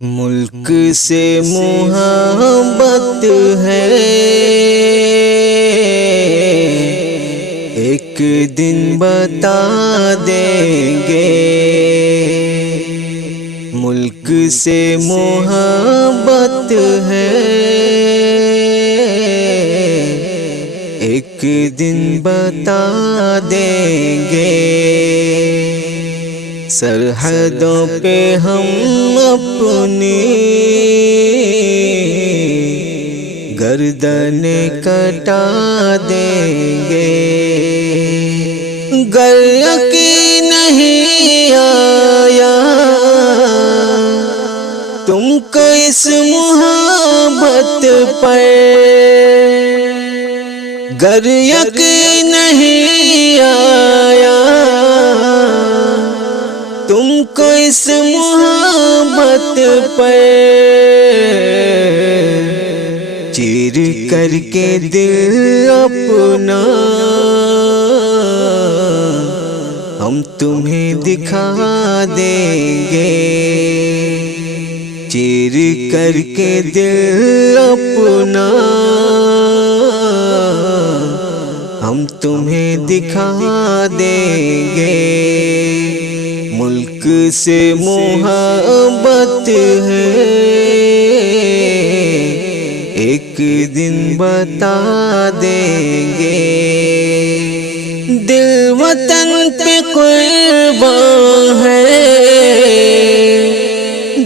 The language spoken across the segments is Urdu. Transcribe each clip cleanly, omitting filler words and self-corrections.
ملک سے محبت ہے، ایک دن بتا دیں گے۔ ملک سے محبت ہے، ایک دن بتا دیں گے۔ سرحدوں پہ ہم اپنی گردنیں کٹا دیں گے۔ گر یقین نہیں آیا تم کو اس محبت پر، گر یقین نہیں آیا تم کو اس محبت پر، چیر کر کے دل اپنا ہم تمہیں دکھا دیں گے۔ چیر کر کے دل اپنا ہم تمہیں دکھا دیں گے۔ ملک سے محبت ہے، ایک دن بتا دیں گے۔ دل وطن پہ قربان ہے،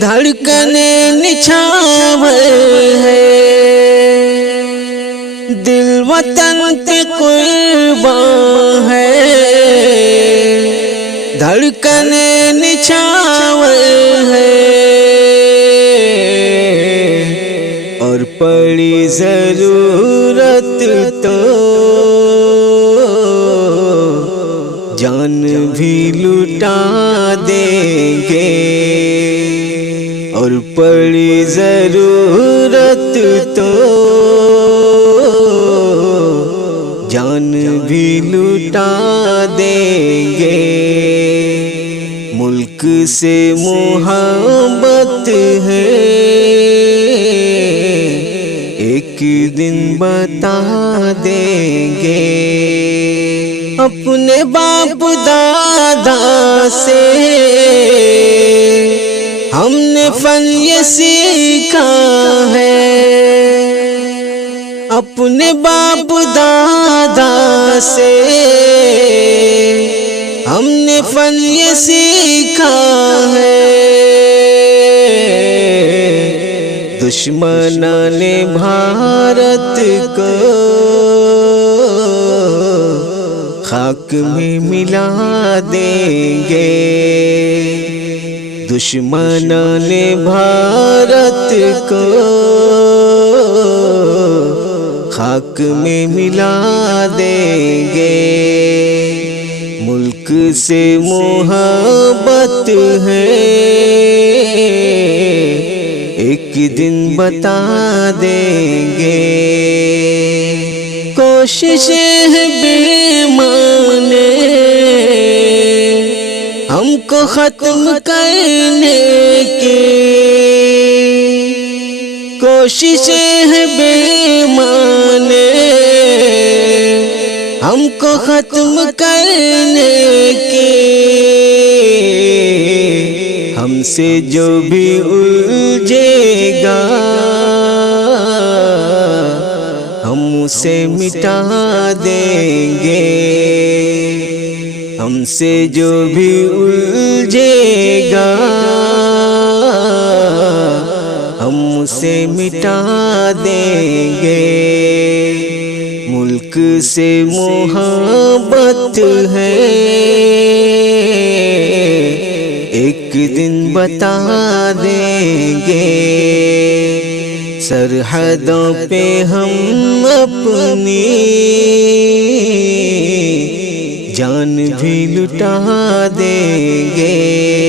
دھڑکنیں نچھاور ہے۔ دل وطن پہ قربان ہے، دھڑکنیں نچھاور ہے۔ اور پڑی ضرورت تو جان بھی لٹا دیں گے۔ اور پڑی ضرورت تو جان بھی لٹا دیں گے۔ ملک سے محبت ہے، ایک دن بتا دیں گے۔ اپنے باپ دادا سے ہم نے فن یہ سیکھا ہے، اپنے باپ دادا سے ہم نے فن یہ سیکھا ہے۔ دشمنان بھارت کو خاک میں ملا دیں گے۔ دشمنان بھارت کو خاک میں ملا دیں گے۔ ملک سے محبت ہے، ایک دن بتا دیں گے۔ کوششیں ہیں بیمانے ہم کو ختم کرنے کی، کوششیں ہیں بیمانے ہم کو ختم کرنے کی۔ ہم سے جو بھی الجھے گا ہم اسے مٹا دیں گے۔ ہم سے جو بھی الجھے گا ہم اسے مٹا دیں گے۔ ملک سے محبت ہے، ایک دن بتا دیں گے۔ سرحدوں پہ ہم اپنی جان بھی لٹا دیں گے۔